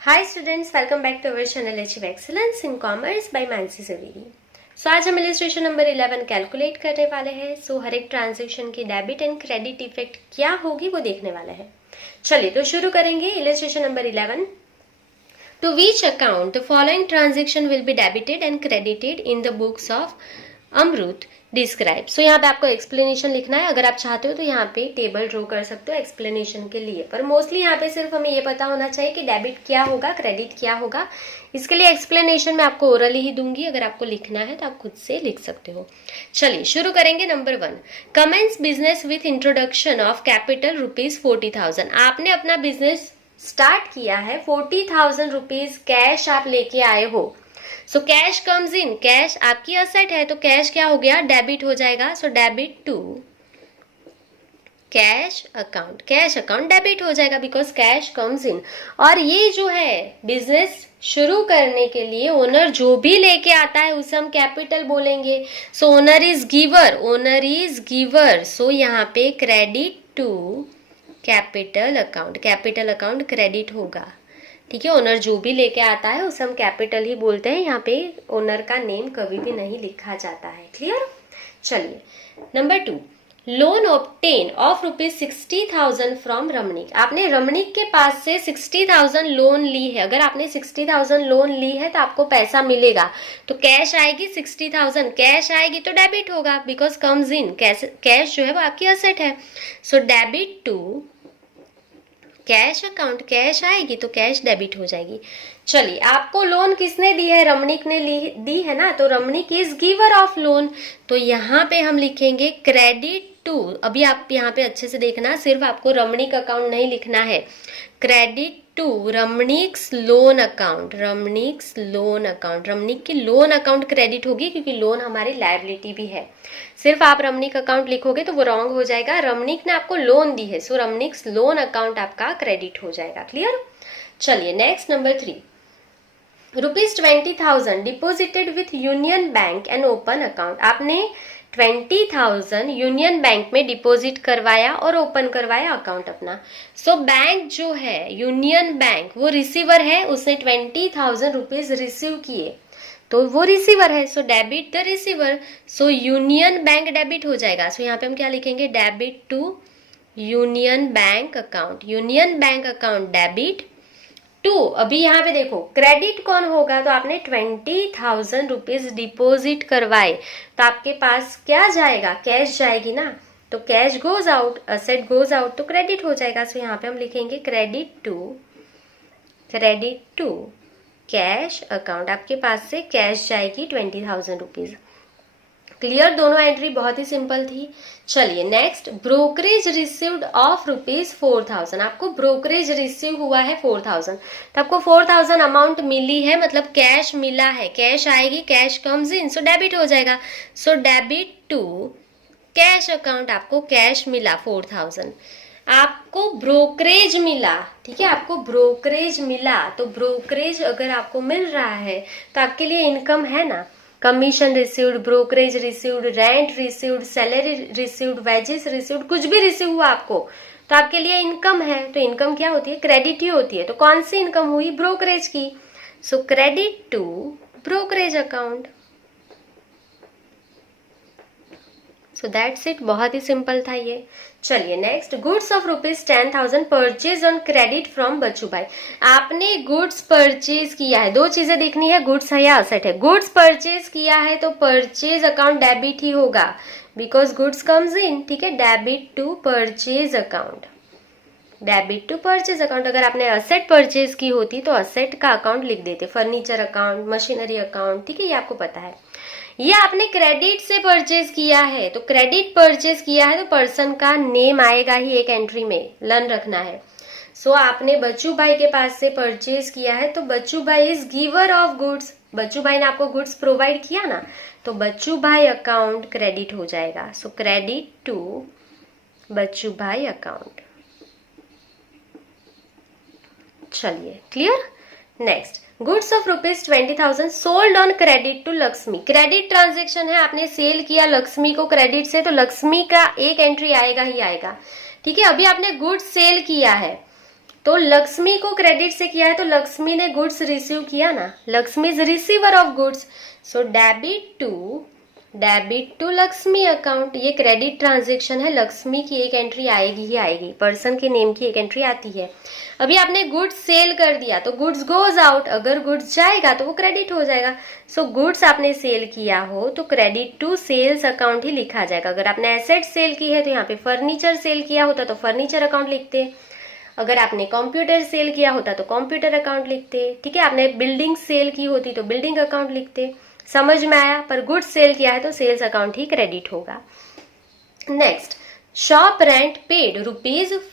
Hi students, welcome back to our channel achieve excellence in commerce by Mansi Javeri. So आज हम illustration number 11 calculate करने वाले हैं। सो हर एक ट्रांजेक्शन की डेबिट एंड क्रेडिट इफेक्ट क्या होगी वो देखने वाले हैं। चलिए तो शुरू करेंगे। Illustration number 11, to which account the following transaction will be debited and credited in the books of Amrit describe. So यहाँ पे आपको एक्सप्लेनेशन लिखना है। अगर आप चाहते हो तो यहाँ पे टेबल ड्रॉ कर सकते हो एक्सप्लेनेशन के लिए, पर मोस्टली यहाँ पे सिर्फ हमें ये पता होना चाहिए कि डेबिट क्या होगा, क्रेडिट क्या होगा। इसके लिए एक्सप्लेनेशन मैं आपको ओरली ही दूंगी, अगर आपको लिखना है तो आप खुद से लिख सकते हो। चलिए शुरू करेंगे। Number 1, commences business with introduction of capital ₹40,000। आपने अपना बिजनेस स्टार्ट किया है, 40,000 रुपीज कैश आप लेके आए हो। So cash comes in, cash आपकी असेट है तो कैश क्या हो गया, डेबिट हो जाएगा। So debit to cash account, cash account debit हो जाएगा बिकॉज कैश कम्स इन। और ये जो है बिजनेस शुरू करने के लिए ओनर जो भी लेके आता है उसे हम कैपिटल बोलेंगे। So owner is giver, owner is giver. So यहाँ पे credit to capital account, capital account credit होगा। ठीक है, ओनर जो भी लेके आता है उसे हम कैपिटल ही बोलते हैं। यहाँ पे ओनर का नेम कभी भी नहीं लिखा जाता है। क्लियर। चलिए number 2, loan obtained of ₹60,000 from Ramnik. आपने रमणीक के पास से 60,000 लोन ली है। अगर आपने 60,000 लोन ली है तो आपको पैसा मिलेगा, तो कैश आएगी 60,000, कैश आएगी तो डेबिट होगा बिकॉज कम्स इन। कैश जो है वो आपकी असेट है। So debit to cash account, cash आएगी तो कैश डेबिट हो जाएगी। चलिए, आपको लोन किसने दी है, रमणीक ने दी है ना, तो रमणीक इज गिवर ऑफ लोन। तो यहाँ पे हम लिखेंगे क्रेडिट टू। अभी आप यहाँ पे अच्छे से देखना, सिर्फ आपको रमणीक अकाउंट नहीं लिखना है, credit to Ramnik's loan account, Ramnik's loan account. Ramnik की लोन अकाउंट क्रेडिट होगी क्योंकि लोन हमारी लायबिलिटी भी है। सिर्फ आप रमणीक अकाउंट लिखोगे तो वो रॉन्ग हो जाएगा। रमणीक ने आपको लोन दी है, सो रमणीक्स लोन अकाउंट आपका क्रेडिट हो जाएगा। क्लियर। चलिए next number 3, ₹20,000 deposited with union bank and open account. आपने 20,000 यूनियन बैंक में डिपॉजिट करवाया और ओपन करवाया अकाउंट अपना। सो बैंक जो है यूनियन बैंक वो रिसीवर है, उसने 20,000 रुपीज रिसीव किए तो वो रिसीवर है। So debit the receiver. So union bank debit हो जाएगा। सो यहाँ पे हम क्या लिखेंगे, debit to union bank account, union bank account debit to. अभी यहाँ पे देखो क्रेडिट कौन होगा, तो आपने 20,000 रुपीज डिपोजिट करवाए तो आपके पास क्या जाएगा, कैश जाएगी ना। तो cash goes out, asset goes out तो क्रेडिट हो जाएगा। सो यहाँ पे हम लिखेंगे क्रेडिट टू कैश अकाउंट। आपके पास से कैश जाएगी 20,000 रुपीज। क्लियर। दोनों एंट्री बहुत ही सिंपल थी। चलिए नेक्स्ट, ब्रोकरेज रिसीव्ड ऑफ ₹4,000। आपको ब्रोकरेज रिसीव हुआ है 4,000, तो आपको 4,000 अमाउंट मिली है, मतलब कैश मिला है, कैश आएगी, cash comes in, so debit हो जाएगा। So debit to cash account, आपको कैश मिला 4,000। आपको ब्रोकरेज मिला, ठीक है, आपको ब्रोकरेज मिला, तो ब्रोकरेज अगर आपको मिल रहा है तो आपके लिए इनकम है ना। Commission received, brokerage received, rent received, salary received, wages received, कुछ भी रिसीव हुआ आपको तो आपके लिए इनकम है। तो इनकम क्या होती है, क्रेडिट ही होती है। तो कौन सी इनकम हुई, ब्रोकरेज की। So credit to brokerage account. So that's it, बहुत ही सिंपल था ये। चलिए next, goods of ₹10,000 purchase on credit from Bachchu bhai. आपने गुड्स परचेज किया है, दो चीजें देखनी है, गुड्स है या असेट है। गुड्स परचेज किया है तो परचेज अकाउंट डेबिट ही होगा बिकॉज गुड्स कम्स इन। ठीक है, debit to purchase account, debit to purchase account. अगर आपने असेट परचेज की होती तो असेट का अकाउंट लिख देते, फर्नीचर अकाउंट, मशीनरी अकाउंट। ठीक है, ये आपको पता है। ये आपने क्रेडिट से परचेज किया है तो क्रेडिट परचेज किया है तो पर्सन का नेम आएगा ही एक एंट्री में, लर्न रखना है। सो आपने बच्चू भाई के पास से परचेज किया है तो बच्चू भाई इज गिवर ऑफ गुड्स। बच्चू भाई ने आपको गुड्स प्रोवाइड किया ना, तो बच्चू भाई अकाउंट क्रेडिट हो जाएगा। So credit to Bachchu Bhai account. चलिए clear. Next, goods of ₹20,000 sold on credit to Lakshmi. Credit transaction है, आपने सेल किया लक्ष्मी को क्रेडिट से तो लक्ष्मी का एक एंट्री आएगा ही आएगा। ठीक है, अभी आपने गुड्स सेल किया है तो लक्ष्मी को क्रेडिट से किया है तो लक्ष्मी ने गुड्स रिसीव किया ना, Lakshmi is receiver of goods, so debit to Lakshmi account. ये क्रेडिट ट्रांजेक्शन है, लक्ष्मी की एक एंट्री आएगी ही आएगी, पर्सन के नेम की एक एंट्री आती है। अभी आपने गुड्स सेल कर दिया तो गुड्स गोज आउट, अगर गुड्स जाएगा तो वो क्रेडिट हो जाएगा। सो गुड्स आपने सेल किया हो तो क्रेडिट टू सेल्स अकाउंट ही लिखा जाएगा। अगर आपने एसेट सेल की है तो यहाँ पे फर्नीचर सेल किया होता तो फर्नीचर अकाउंट लिखते, अगर आपने कंप्यूटर सेल किया होता तो कंप्यूटर अकाउंट लिखते, ठीक है। आपने बिल्डिंग सेल की होती तो बिल्डिंग अकाउंट लिखते, समझ में आया। पर गुड्स सेल किया है तो सेल्स अकाउंट ही क्रेडिट होगा। Next, shop rent paid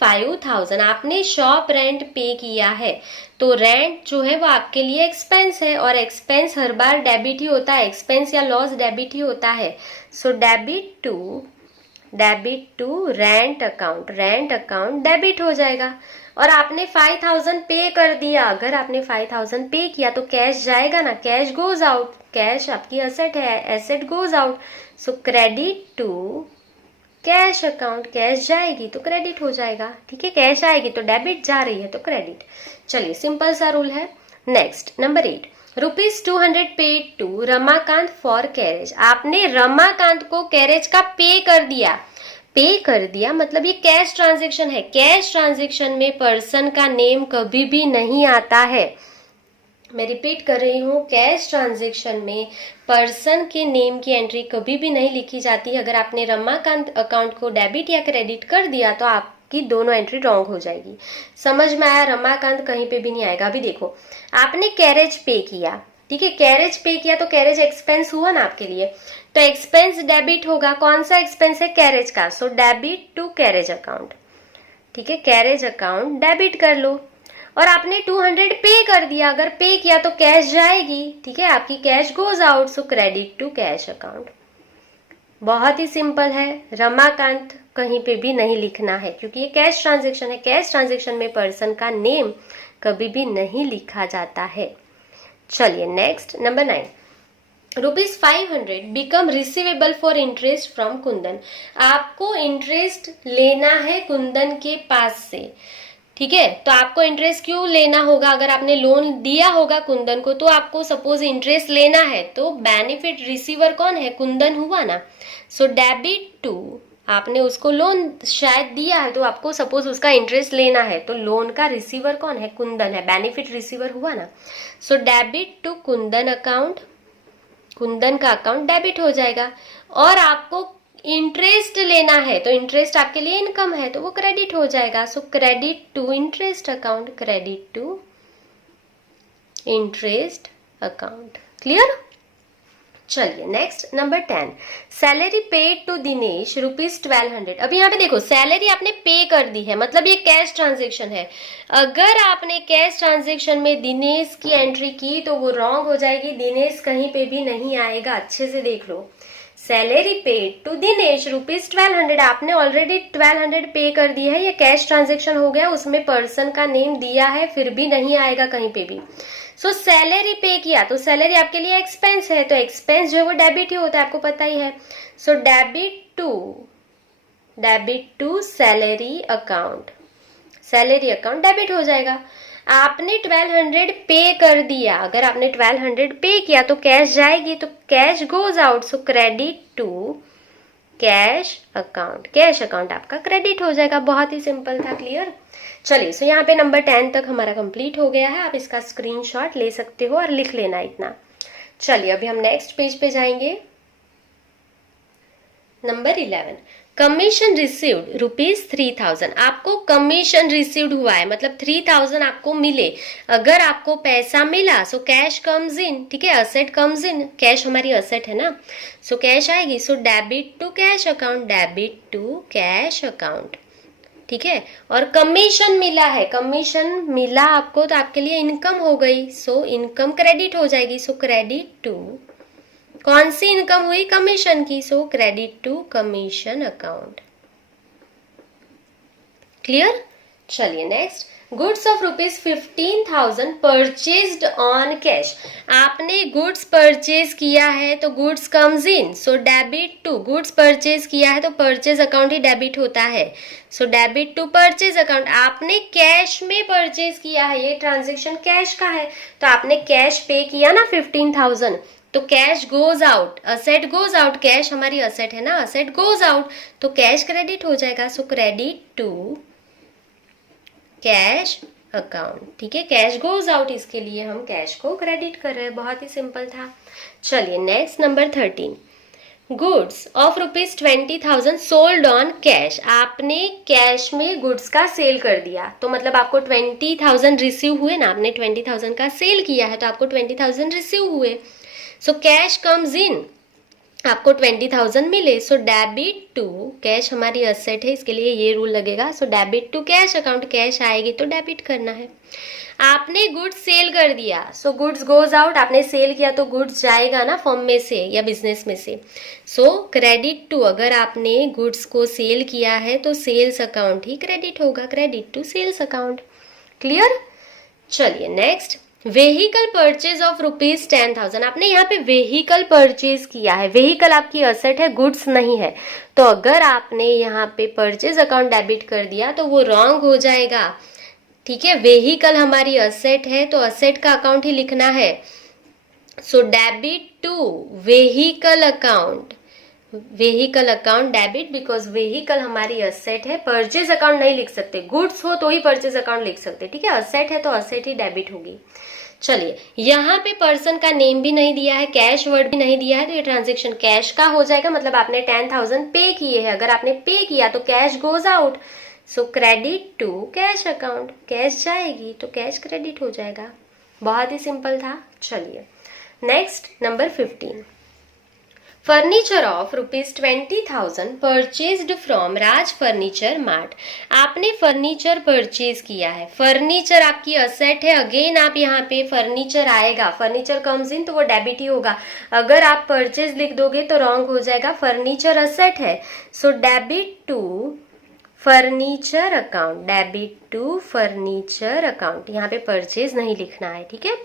₹5000। आपने शॉप रेंट पे किया है तो रेंट जो है वो आपके लिए एक्सपेंस है, और एक्सपेंस हर बार डेबिट ही होता है, एक्सपेंस या लॉस डेबिट ही होता है। So debit to rent account debit हो जाएगा। और आपने 5000 पे कर दिया, अगर आपने 5000 पे किया तो कैश जाएगा ना, कैश गोज आउट, कैश आपकी एसेट है, asset goes out, so credit to cash account, cash जाएगी तो क्रेडिट हो जाएगा, ठीक है। कैश आएगी तो डेबिट, जा रही है तो क्रेडिट। चलिए, सिंपल सा रूल है। Next, number 8, ₹200 paid to Ramakant for carriage. आपने रमाकांत को कैरेज का पे कर दिया मतलब ये कैश ट्रांजेक्शन है। कैश ट्रांजेक्शन में पर्सन का नेम कभी भी नहीं आता है। मैं रिपीट कर रही हूँ, कैश ट्रांजेक्शन में पर्सन के नेम की एंट्री कभी भी नहीं लिखी जाती। अगर आपने रमाकांत अकाउंट को डेबिट या क्रेडिट कर दिया तो आपकी दोनों एंट्री रॉन्ग हो जाएगी। समझ में आया? रमाकांत कहीं पे भी नहीं आएगा। अभी देखो, आपने कैरेज पे किया, ठीक है, कैरेज पे किया तो कैरेज एक्सपेंस हुआ ना आपके लिए, तो एक्सपेंस डेबिट होगा। कौन सा एक्सपेंस है? कैरेज का, so debit to carriage account, ठीक है। कैरेज अकाउंट डेबिट कर लो। और आपने 200 पे कर दिया, अगर पे किया तो कैश जाएगी, ठीक है, आपकी cash goes out, so credit to cash account. बहुत ही सिंपल है, रमाकांत कहीं पे भी नहीं लिखना है क्योंकि ये कैश ट्रांजेक्शन है। कैश ट्रांजेक्शन में पर्सन का नेम कभी भी नहीं लिखा जाता है। चलिए next, number 9, ₹500 become receivable for interest from Kundan. आपको इंटरेस्ट लेना है कुंदन के पास से, ठीक है। तो आपको इंटरेस्ट क्यों लेना होगा? अगर आपने लोन दिया होगा कुंदन को तो आपको सपोज इंटरेस्ट लेना है, तो बेनिफिट रिसीवर कौन है? कुंदन हुआ ना। सो डेबिट टू, आपने उसको लोन शायद दिया है तो आपको सपोज उसका इंटरेस्ट लेना है, तो लोन का रिसीवर कौन है? कुंदन है, बेनिफिट रिसीवर हुआ ना। So debit to Kundan account, Kundan का अकाउंट डेबिट हो जाएगा। और आपको इंटरेस्ट लेना है तो इंटरेस्ट आपके लिए इनकम है तो वो क्रेडिट हो जाएगा। So credit to interest account, credit to interest account. Clear? चलिए next, number 10, salary paid to Dinesh ₹1200। अभी यहाँ पे देखो, सैलरी आपने पे कर दी है मतलब ये कैश ट्रांजेक्शन है। अगर आपने कैश ट्रांजेक्शन में दिनेश की एंट्री की तो वो रॉन्ग हो जाएगी, दिनेश कहीं पे भी नहीं आएगा। अच्छे से देख लो, सैलरी पेड टू दिनेश ₹1200, आपने ऑलरेडी 1200 पे कर दी है, ये कैश ट्रांजेक्शन हो गया, उसमें पर्सन का नेम दिया है, फिर भी नहीं आएगा कहीं पे भी। सो सैलरी पे किया तो सैलरी आपके लिए एक्सपेंस है, तो एक्सपेंस जो है वो डेबिट ही होता है, आपको पता ही है। So debit to salary account, salary account debit हो जाएगा। आपने 1200 पे कर दिया, अगर आपने 1200 पे किया तो कैश जाएगी, तो cash goes out, so credit to cash account, cash account आपका क्रेडिट हो जाएगा। बहुत ही सिंपल था। क्लियर? चलिए, सो यहाँ पे नंबर 10 तक हमारा कंप्लीट हो गया है। आप इसका स्क्रीनशॉट ले सकते हो और लिख लेना इतना। चलिए अभी हम नेक्स्ट पेज पे जाएंगे। Number 11, commission received ₹3000। आपको कमीशन रिसीव्ड हुआ है मतलब 3000 आपको मिले। अगर आपको पैसा मिला सो कैश कम्स इन, ठीक है, असेट कम्स इन, कैश हमारी असेट है ना, सो कैश आएगी। So debit to cash account, debit to cash account, ठीक है। और कमीशन मिला है, कमीशन मिला आपको तो आपके लिए इनकम हो गई, सो इनकम क्रेडिट हो जाएगी। सो क्रेडिट टू, कौन सी इनकम हुई? कमीशन की, so credit to commission account. Clear? चलिए next, goods of ₹15,000 purchased on cash. आपने गुड्स परचेज किया है तो goods comes in, so debit to. Goods purchase किया है तो परचेज अकाउंट ही डेबिट होता है, so debit to purchase account. आपने कैश में परचेज किया है, ये ट्रांजेक्शन कैश का है, तो आपने कैश पे किया ना 15,000, तो cash goes out, asset goes out. Cash हमारी असेट है ना, असेट गोज आउट, तो कैश क्रेडिट हो जाएगा, so credit to cash account. ठीक है, कैश गोज आउट, इसके लिए हम कैश को क्रेडिट कर रहे हैं, बहुत ही सिंपल था। चलिए next number 13, goods of ₹20,000 sold on cash. आपने कैश में गुड्स का सेल कर दिया, तो मतलब आपको 20,000 रिसीव हुए ना, आपने 20,000 का सेल किया है तो आपको 20,000 रिसीव हुए, सो कैश कम्स इन, आपको 20,000 मिले, सो डेबिट टू, कैश हमारी असेट है इसके लिए ये रूल लगेगा, so debit to cash account. Cash आएगी तो डेबिट करना है। आपने गुड्स सेल कर दिया, सो गुड्स गोज आउट। आपने सेल किया तो गुड्स जाएगा ना फर्म में से या बिजनेस में से, सो क्रेडिट टू। अगर आपने गुड्स को सेल किया है तो सेल्स अकाउंट ही क्रेडिट होगा, credit to sales account. Clear. चलिए नेक्स्ट, वेहीकल परचेज ऑफ ₹10,000। आपने यहाँ पे वेहीकल परचेज किया है, वेहीकल आपकी असेट है, गुड्स नहीं है, तो अगर आपने यहाँ पे परचेज अकाउंट डेबिट कर दिया तो वो रॉन्ग हो जाएगा। ठीक है, वेहीकल हमारी असेट है तो असेट का अकाउंट ही लिखना है, so debit to vehicle account, vehicle account debit, because vehicle हमारी असेट है, परचेज अकाउंट नहीं लिख सकते, गुड्स हो तो ही परचेज अकाउंट लिख सकते। ठीक है, असेट है तो असेट ही डेबिट होगी। चलिए, यहाँ पे पर्सन का नेम भी नहीं दिया है, कैश वर्ड भी नहीं दिया है, तो ये ट्रांजेक्शन कैश का हो जाएगा, मतलब आपने 10,000 पे किए हैं। अगर आपने पे किया तो cash goes out, so credit to cash account. Cash जाएगी तो कैश क्रेडिट हो जाएगा, बहुत ही सिंपल था। चलिए next number 15, furniture of ₹20,000 purchased from Raj furniture mart. आपने फर्नीचर परचेज किया है, फर्नीचर आपकी असेट है, अगेन आप यहाँ पे फर्नीचर आएगा, फर्नीचर कम्स इन तो वो डेबिट ही होगा। अगर आप परचेज लिख दोगे तो रॉन्ग हो जाएगा, फर्नीचर असेट है, so debit to furniture account, debit to furniture account. यहाँ पे परचेज नहीं लिखना है, ठीक है।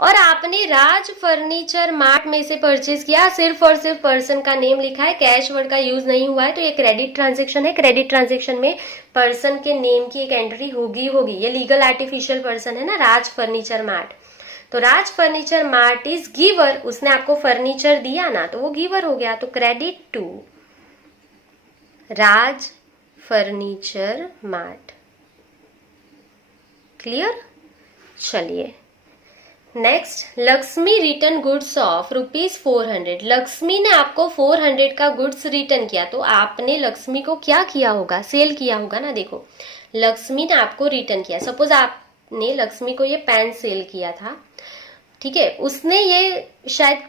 और आपने राज फर्नीचर मार्ट में से परचेज किया, सिर्फ और सिर्फ पर्सन का नेम लिखा है, कैश वर्ड का यूज नहीं हुआ है, तो ये क्रेडिट ट्रांजेक्शन है। क्रेडिट ट्रांजेक्शन में पर्सन के नेम की एक एंट्री होगी। ये लीगल आर्टिफिशियल पर्सन है ना, राज फर्नीचर मार्ट, तो राज फर्नीचर मार्ट इज गिवर, उसने आपको फर्नीचर दिया ना, तो वो गिवर हो गया, तो credit to Raj furniture mart. Clear. चलिए next, Lakshmi return goods of ₹400। Lakshmi ने आपको 400 का गुड्स रिटर्न किया, तो आपने लक्ष्मी को क्या किया होगा, सेल किया होगा ना। देखो, लक्ष्मी ने आपको रिटर्न किया, सपोज आपने लक्ष्मी को ये पेन सेल किया था, ठीक है, उसने ये शायद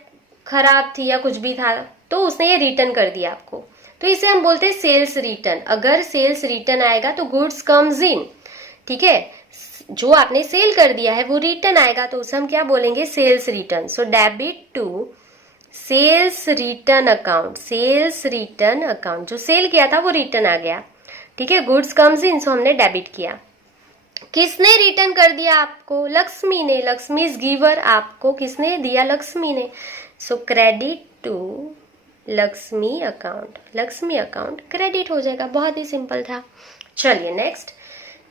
खराब थी या कुछ भी था, तो उसने ये रिटर्न कर दिया आपको, तो इसे हम बोलते हैं सेल्स रिटर्न। अगर सेल्स रिटर्न आएगा तो गुड्स कम्स इन, ठीक है, जो आपने सेल कर दिया है वो रिटर्न आएगा, तो उसे हम क्या बोलेंगे, sales return. So debit to sales return account, sales return account, जो सेल किया था वो रिटर्न आ गया, ठीक है, गुड्स कम्स इन, सो हमने डेबिट किया। किसने रिटर्न कर दिया आपको, लक्ष्मी ने, लक्ष्मी इज गिवर, आपको किसने दिया, लक्ष्मी ने, so credit to Lakshmi account, Lakshmi account credit हो जाएगा, बहुत ही सिंपल था। चलिए next,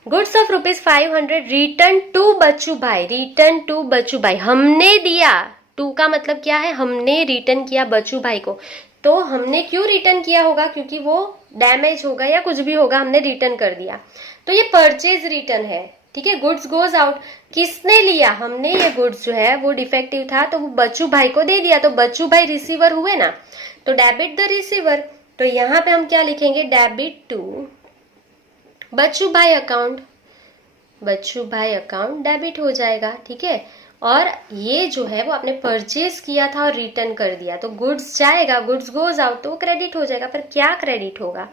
goods of ₹500 return to Bachchu bhai. Return to Bachchu भाई, हमने दिया, टू का मतलब क्या है, हमने रिटर्न किया बच्चू भाई को। तो हमने क्यों रिटर्न किया होगा, क्योंकि वो डैमेज होगा या कुछ भी होगा, हमने रिटर्न कर दिया, तो ये परचेज रिटर्न है, ठीक है। गुड्स गोज आउट, किसने लिया, हमने, ये गुड्स जो है वो डिफेक्टिव था तो वो बच्चू भाई को दे दिया, तो बच्चू भाई रिसीवर हुए ना, तो डेबिट द रिसीवर। तो यहाँ पे हम क्या लिखेंगे, debit to Bachchu Bhai account, Bachchu Bhai account debit हो जाएगा, ठीक है। और ये जो है वो आपने परचेज किया था और रिटर्न कर दिया, तो गुड्स जाएगा, गुड्स गोज आउट, तो वो क्रेडिट हो जाएगा। पर क्या क्रेडिट होगा,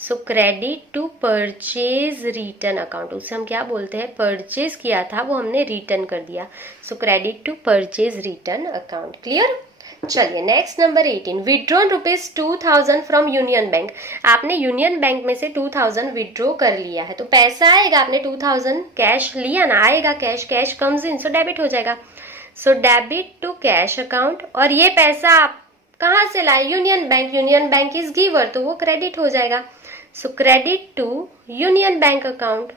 so credit to purchase return account, उसे हम क्या बोलते हैं, परचेज किया था वो हमने रिटर्न कर दिया, so credit to purchase return account. Clear. चलिए next number 18, withdrawn ₹2000 from Union Bank. आपने यूनियन बैंक में से 2000 विड्रॉ कर लिया है, तो पैसा आएगा, आपने 2000 कैश लिया ना, आएगा cash, cash comes in, so debit हो जाएगा। So debit to cash account, और ये पैसा आप कहाँ से लाए, union bank, union bank is giver, तो वो क्रेडिट हो जाएगा। So credit to union bank account.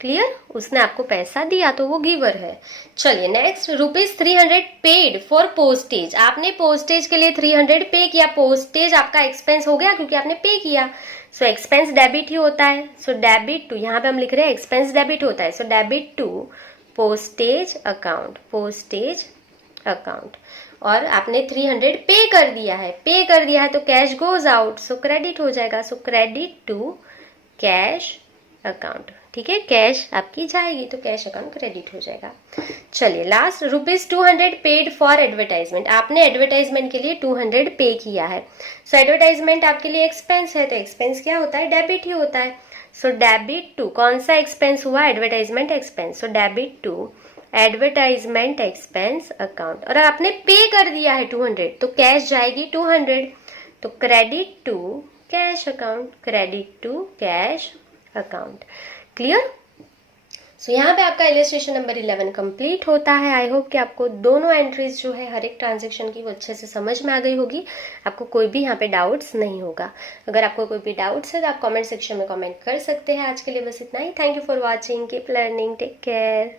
Clear, उसने आपको पैसा दिया तो वो गिवर है। चलिए नेक्स्ट, ₹300 पेड फॉर पोस्टेज। आपने पोस्टेज के लिए 300 पे किया, पोस्टेज आपका एक्सपेंस हो गया क्योंकि आपने पे किया। सो एक्सपेंस डेबिट ही होता है। सो डेबिट टू, यहाँ पे हम लिख रहे हैं एक्सपेंस डेबिट होता है। So debit to postage account, postage account, और आपने 300 पे कर दिया है, पे कर दिया है तो cash goes out, so credit हो जाएगा। So credit to cash account, ठीक है, कैश आपकी जाएगी तो कैश अकाउंट क्रेडिट हो जाएगा। चलिए लास्ट, ₹200 पेड फॉर एडवर्टाइजमेंट। आपने एडवर्टाइजमेंट के लिए 200 पे किया है। सो एडवर्टाइजमेंट आपके लिए एक्सपेंस है, तो एक्सपेंस क्या होता है, डेबिट ही होता है। सो डेबिट टू, कौन सा एक्सपेंस हुआ, advertisement expense. So debit to advertisement expense account, और आपने पे कर दिया है 200 तो कैश जाएगी 200, तो credit to cash account, credit to cash account. Clear. So यहाँ पे आपका इलस्ट्रेशन नंबर 11 कंप्लीट होता है। आई होप कि आपको दोनों एंट्रीज जो है हर एक ट्रांजेक्शन की वो अच्छे से समझ में आ गई होगी, आपको कोई भी यहाँ पे डाउट्स नहीं होगा। अगर आपको कोई भी डाउट्स है तो आप कमेंट सेक्शन में कमेंट कर सकते हैं। आज के लिए बस इतना ही। Thank you for watching, keep learning, take care.